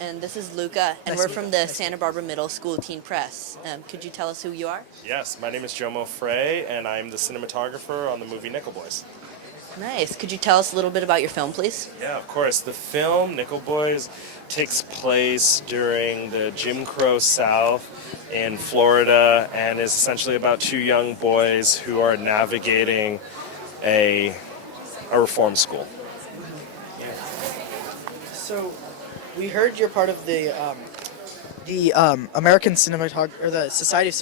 And this is Luka, and we're from the Santa Barbara Middle School Teen Press. Could you tell us who you are? Yes, my name is JOMO FRAY, and I'm the cinematographer on the movie Nickel Boys. Nice. Could you tell us a little bit about your film, please? Yeah, of course. The film Nickel Boys takes place during the Jim Crow South in Florida and is essentially about two young boys who are navigating a reform school. So, we heard you're part of the American Cinematographer, or the Society of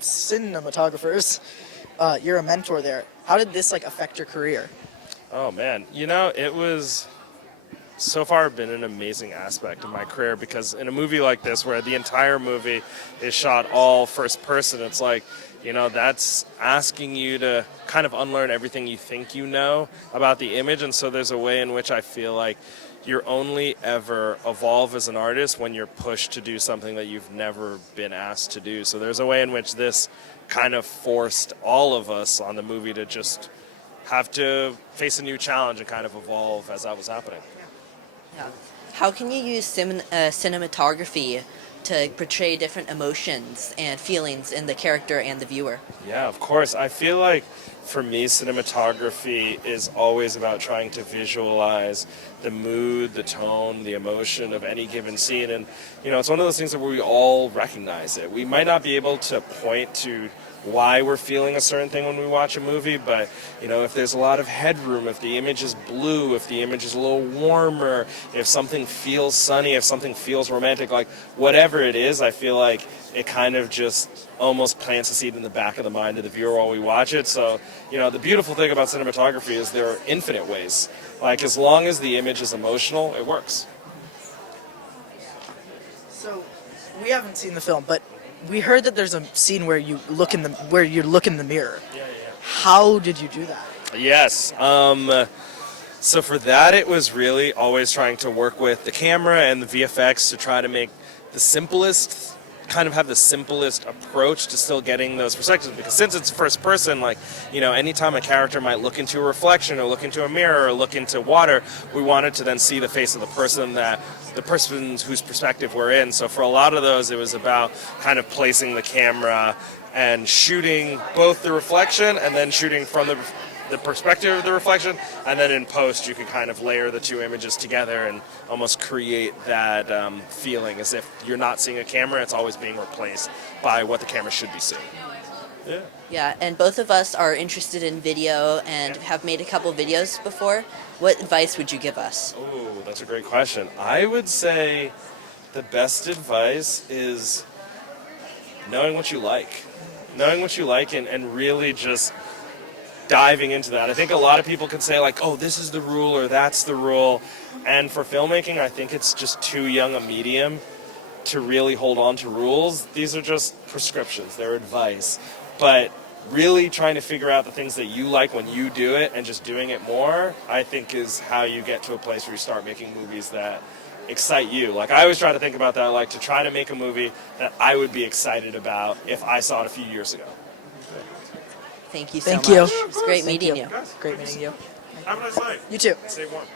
Cinematographers. You're a mentor there. How did this affect your career? Oh man, it was so far been an amazing aspect of my career because in a movie like this where the entire movie is shot all first person, it's like, that's asking you to kind of unlearn everything you think you know about the image, and so there's a way in which I feel like you're only ever evolve as an artist when you're pushed to do something that you've never been asked to do. So there's a way in which this kind of forced all of us on the movie to just have to face a new challenge and kind of evolve as that was happening. Yeah. How can you use cinematography to portray different emotions and feelings in the character and the viewer? Yeah, of course. I feel like for me, cinematography is always about trying to visualize the mood, the tone, the emotion of any given scene. And, it's one of those things that we all recognize it. We might not be able to point to why we're feeling a certain thing when we watch a movie, but if there's a lot of headroom, if the image is blue, if the image is a little warmer, if something feels sunny, if something feels romantic, whatever it is, I feel like it kind of just almost plants a seed in the back of the mind of the viewer while we watch it. So the beautiful thing about cinematography is there are infinite ways. As long as the image is emotional, it works. So we haven't seen the film, but we heard that there's a scene where you look in the mirror. Yeah. How did you do that? Yes. So for that, it was really always trying to work with the camera and the VFX to try to make the simplest, have the simplest approach to still getting those perspectives. Because since it's first person, anytime a character might look into a reflection or look into a mirror or look into water, we wanted to then see the face of the person whose perspective we're in. So for a lot of those, it was about kind of placing the camera and shooting both the reflection and then shooting from the perspective of the reflection, and then in post you can kind of layer the two images together and almost create that feeling as if you're not seeing a camera, it's always being replaced by what the camera should be seeing. Yeah. Yeah, and both of us are interested in video and have made a couple videos before. What advice would you give us? Oh, that's a great question. I would say the best advice is knowing what you like. Knowing what you like and really just diving into that. I think a lot of people can say oh, this is the rule or that's the rule. And for filmmaking, I think it's just too young a medium to really hold on to rules. These are just prescriptions, they're advice. But really trying to figure out the things that you like when you do it and just doing it more, I think is how you get to a place where you start making movies that excite you. I always try to think about that, to try to make a movie that I would be excited about if I saw it a few years ago. Thank you so Thank much. you. It was great meeting you. Great meeting you. Have a nice night. You too. Stay warm.